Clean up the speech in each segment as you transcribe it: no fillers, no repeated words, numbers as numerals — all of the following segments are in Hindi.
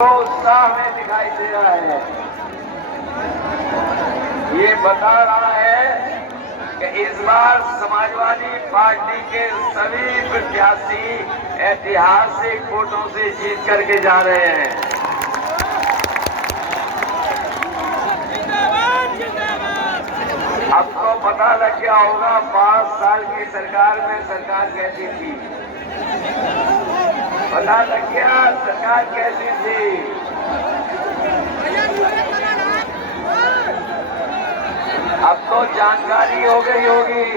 उत्साह में दिखाई दे रहा है। ये बता रहा है कि इस बार समाजवादी पार्टी के सभी प्रत्याशी ऐतिहासिक वोटों से जीत करके जा रहे हैं। अब तो पता लग गया होगा 5 साल की सरकार में सरकार कैसी थी। पता लग गया सरकार कैसी थी। अब तो जानकारी हो गई होगी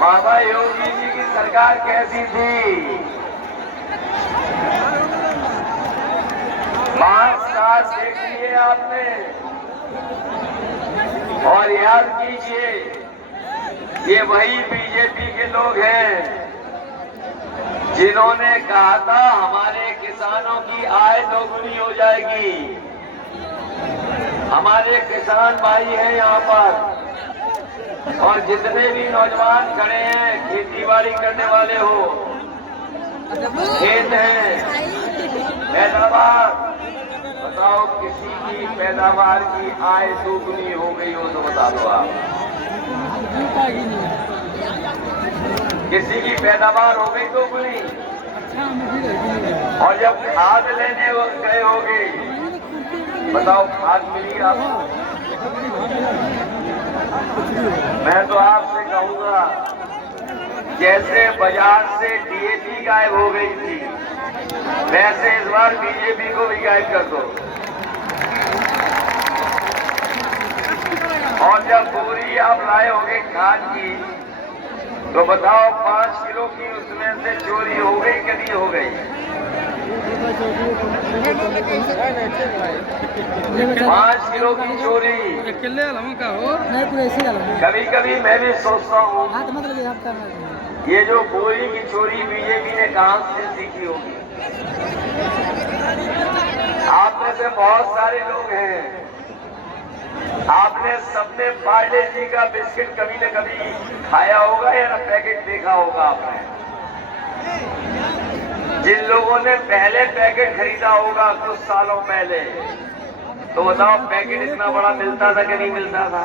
बाबा योगी जी की सरकार कैसी थी। 5 साल देख लिए आपने और याद कीजिए ये वही बीजेपी के लोग हैं जिन्होंने कहा था हमारे किसानों की आय दोगुनी हो जाएगी। हमारे किसान भाई हैं यहाँ पर और जितने भी नौजवान खड़े हैं खेती-बाड़ी करने वाले हो, खेत हैं, पैदावार, बताओ किसी की पैदावार की आय दोगुनी हो गई हो तो बता दो आप। किसी की पैदावार हो गई दोगुनी और जब खाद लेने गए होगे बताओ खाद मिली आपको। मैं तो आपसे कहूंगा जैसे बाजार से डीएपी गायब हो गई थी वैसे इस बार बीजेपी को भी गायब कर दो। और जब बोरी आप लाए होगे खाद की तो बताओ 5 किलो की उसमें से चोरी हो गई कि नहीं हो गई। 5 किलो की चोरी। कभी कभी मैं भी सोचता हूँ ये जो बोरी की चोरी बीजेपी ने कहां से सीखी होगी। आप में से बहुत सारे लोग हैं आपने सबने पार्ले जी का बिस्किट कभी न कभी खाया होगा या न पैकेट देखा होगा आपने। जिन लोगों ने पहले पैकेट खरीदा होगा कुछ सालों पहले तो बताओ पैकेट इतना बड़ा मिलता था कि नहीं मिलता था।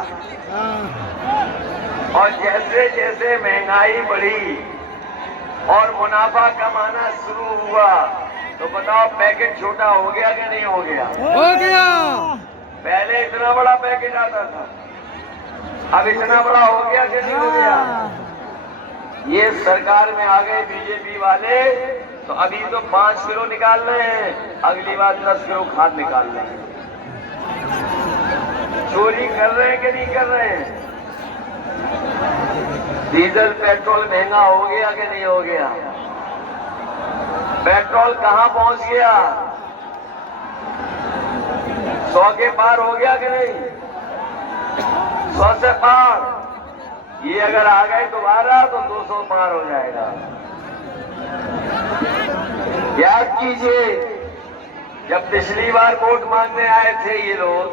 और जैसे जैसे महंगाई बढ़ी और मुनाफा कमाना शुरू हुआ तो बताओ पैकेट छोटा हो गया कि नहीं हो गया। हो गया। पहले इतना बड़ा पैकेट आता था अब इतना बड़ा हो गया कि नहीं हो गया। ये सरकार में आ गए बीजेपी वाले तो अभी तो 5 किलो निकाल रहे हैं, अगली बार 10 किलो खाद निकाल रहे हैं। चोरी कर रहे हैं कि नहीं कर रहे हैं। डीजल पेट्रोल महंगा हो गया कि नहीं हो गया। पेट्रोल कहां पहुंच गया 100 के पार हो गया कि नहीं। 100 से पार। ये अगर आ गए दोबारा तो 200 पार हो जाएगा। याद कीजिए जब पिछली बार वोट मांगने आए थे ये लोग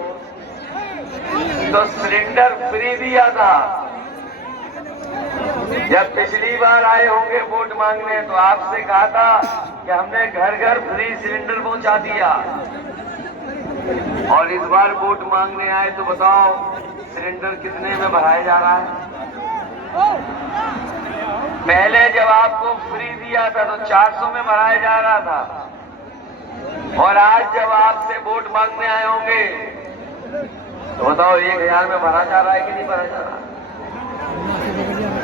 तो सिलेंडर फ्री दिया था। जब पिछली बार आए होंगे वोट मांगने तो आपसे कहा था कि हमने घर घर फ्री सिलेंडर पहुंचा दिया। और इस बार वोट मांगने आए तो बताओ सिलेंडर कितने में भराया जा रहा है। पहले जब आपको फ्री दिया था तो 400 में भराया जा रहा था और आज जब आपसे वोट मांगने आए होंगे तो बताओ 1000 में भरा जा रहा है कि नहीं भरा जा रहा।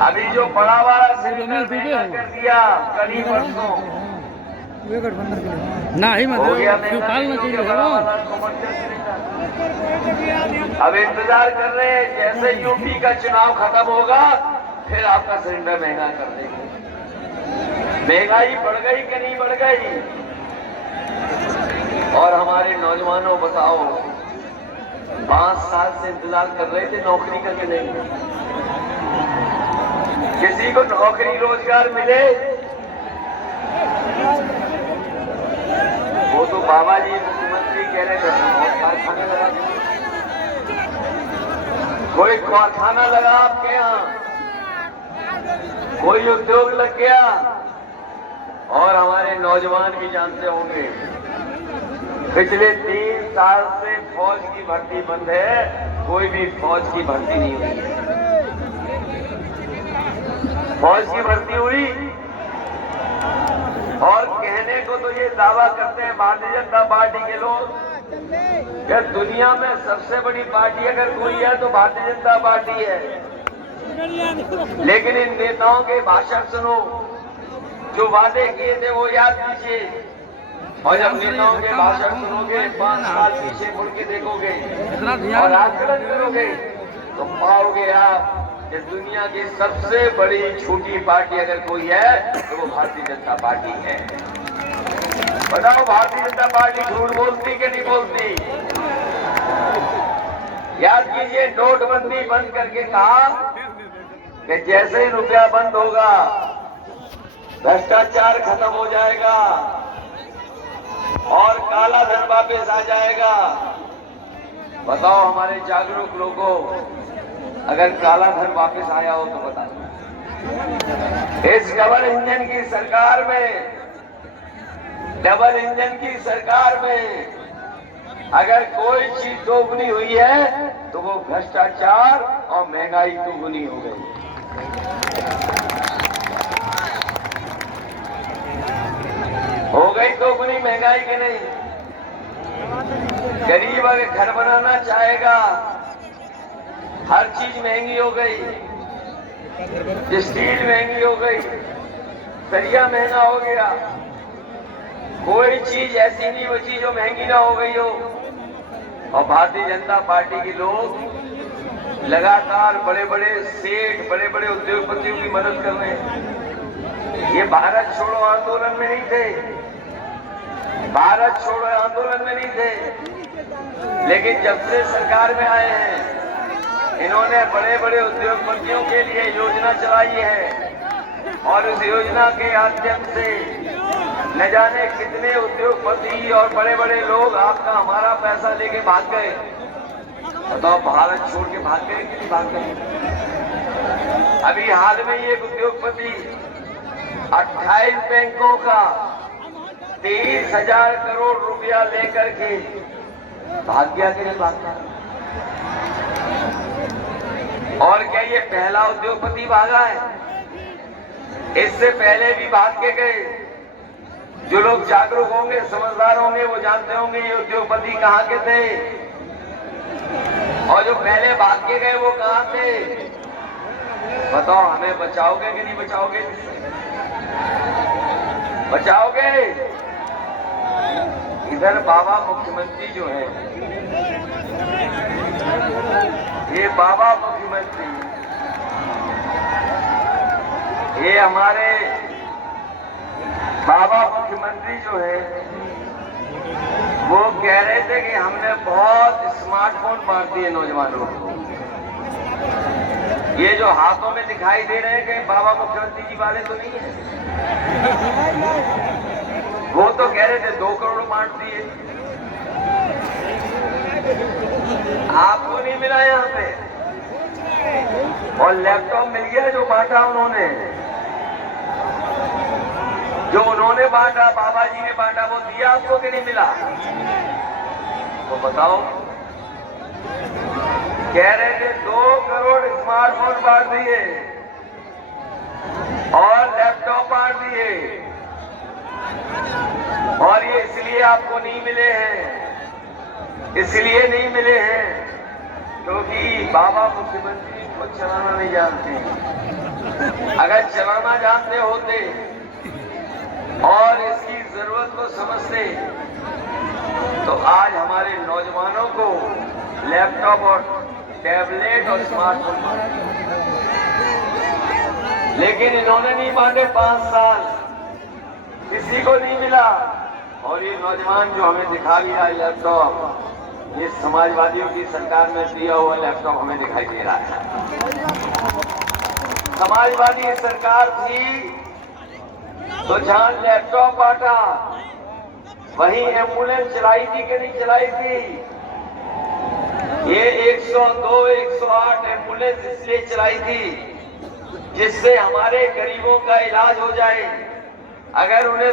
अभी जो बड़ा वाला सिलेंडर महंगा कर दिया कल ही परसों नहीं हो गया अब इंतजार कर रहे हैं जैसे यूपी का चुनाव खत्म होगा फिर आपका सिलेंडर महंगा कर देंगे। महंगाई बढ़ गई कि नहीं बढ़ गई। और हमारे नौजवानों बताओ 5 साल से इंतजार कर रहे थे नौकरी का कि नहीं। किसी को नौकरी रोजगार मिले वो तो बाबा जी मुख्यमंत्री कह रहे थे कारखाना लगा। कोई कारखाना लगा आपके यहाँ, कोई उद्योग लग गया और हमारे नौजवान भी जानते होंगे, पिछले 3 साल से फौज की भर्ती बंद है, कोई भी फौज की भर्ती नहीं हुई है। फौज की भर्ती हुई और कहने को तो ये दावा करते हैं भारतीय जनता पार्टी के लोग कि दुनिया में सबसे बड़ी पार्टी अगर कोई है तो भारतीय जनता पार्टी है। लेकिन इन नेताओं के भाषण सुनो, जो वादे किए थे वो याद कीजिए, और जब नेताओं के भाषण सुनोगे 5 साल पीछे मुड़ के देखोगे और आकलन करोगे तो पाओगे आप कि दुनिया की सबसे बड़ी छोटी पार्टी अगर कोई है तो वो भारतीय जनता पार्टी है। बताओ भारतीय जनता पार्टी झूठ बोलती कि नहीं बोलती? याद कीजिए, नोटबंदी बंद करके कहा कि जैसे ही रुपया बंद होगा भ्रष्टाचार खत्म हो जाएगा और काला धन वापस आ जाएगा। बताओ हमारे जागरूक लोगों, अगर काला धन वापस आया हो तो बता दो। इस डबल इंजन की सरकार में, डबल इंजन की सरकार में अगर कोई चीज दोगुनी हुई है तो वो भ्रष्टाचार और महंगाई दोगुनी हो गई। हो गई दोगुनी महंगाई के नहीं? गरीब अगर घर बनाना चाहेगा, हर चीज महंगी हो गई, स्टील महंगी हो गई, सरिया महंगा हो गया, कोई चीज ऐसी नहीं बची जो महंगी ना हो गई हो। और भारतीय जनता पार्टी के लोग लगातार बड़े बड़े सेठ, बड़े बड़े उद्योगपतियों की मदद कर रहे हैं। ये भारत छोड़ो आंदोलन में नहीं थे, भारत छोड़ो आंदोलन में नहीं थे, लेकिन जब से सरकार में आए हैं इन्होंने बड़े बड़े उद्योगपतियों के लिए योजना चलाई है और उस योजना के माध्यम से न जाने कितने उद्योगपति और बड़े बड़े लोग आपका हमारा पैसा लेके भाग गए। बताओ भारत छोड़ के भाग गए कि नहीं भाग गए? अभी हाल में ये उद्योगपति 28 बैंकों का 23,000 करोड़ रुपया लेकर के भाग गया कि नहीं भाग गया? और क्या ये पहला उद्योगपति भागा है? इससे पहले भी भाग के गए। जो लोग जागरूक होंगे, समझदार होंगे, वो जानते होंगे ये उद्योगपति कहाँ के थे और जो पहले भाग के गए वो कहाँ थे। बताओ हमें बचाओगे कि नहीं बचाओगे? बचाओगे? इधर बाबा मुख्यमंत्री जो है, ये बाबा मुख्यमंत्री, ये हमारे बाबा मुख्यमंत्री जो है वो कह रहे थे कि हमने बहुत स्मार्टफोन बांट दिए नौजवानों को। ये जो हाथों में दिखाई दे रहे हैं कि बाबा मुख्यमंत्री जी वाले तो नहीं है, वो तो कह रहे थे 2 करोड़ बांट दिए। आपको नहीं मिला यहाँ पे, और लैपटॉप मिल गया जो बांटा उन्होंने, जो उन्होंने बांटा, बाबा जी ने बांटा, वो दिया आपको कि नहीं मिला? तो बताओ। कह रहे थे 2 करोड़ स्मार्टफोन बांट दिए और लैपटॉप बांट दिए, और ये इसलिए आपको नहीं मिले हैं, इसलिए नहीं मिले हैं क्योंकि बाबा मुख्यमंत्री को चलाना नहीं जानते। अगर चलाना जानते होते और इसकी जरूरत को समझते तो आज हमारे नौजवानों को लैपटॉप और टैबलेट और स्मार्टफोन, लेकिन इन्होंने नहीं बांटे। 5 साल किसी को नहीं मिला, और ये नौजवान जो हमें दिखा लिया लैपटॉप, ये समाजवादियों की सरकार में दिया हुआ लैपटॉप हमें दिखाई दे रहा है। समाजवादी सरकार थी तो जहां लैपटॉप बांटा वहीं एम्बुलेंस चलाई थी कि नहीं चलाई थी? ये 102, 108 एम्बुलेंस इसलिए चलाई थी जिससे हमारे गरीबों का इलाज हो जाए, अगर उन्हें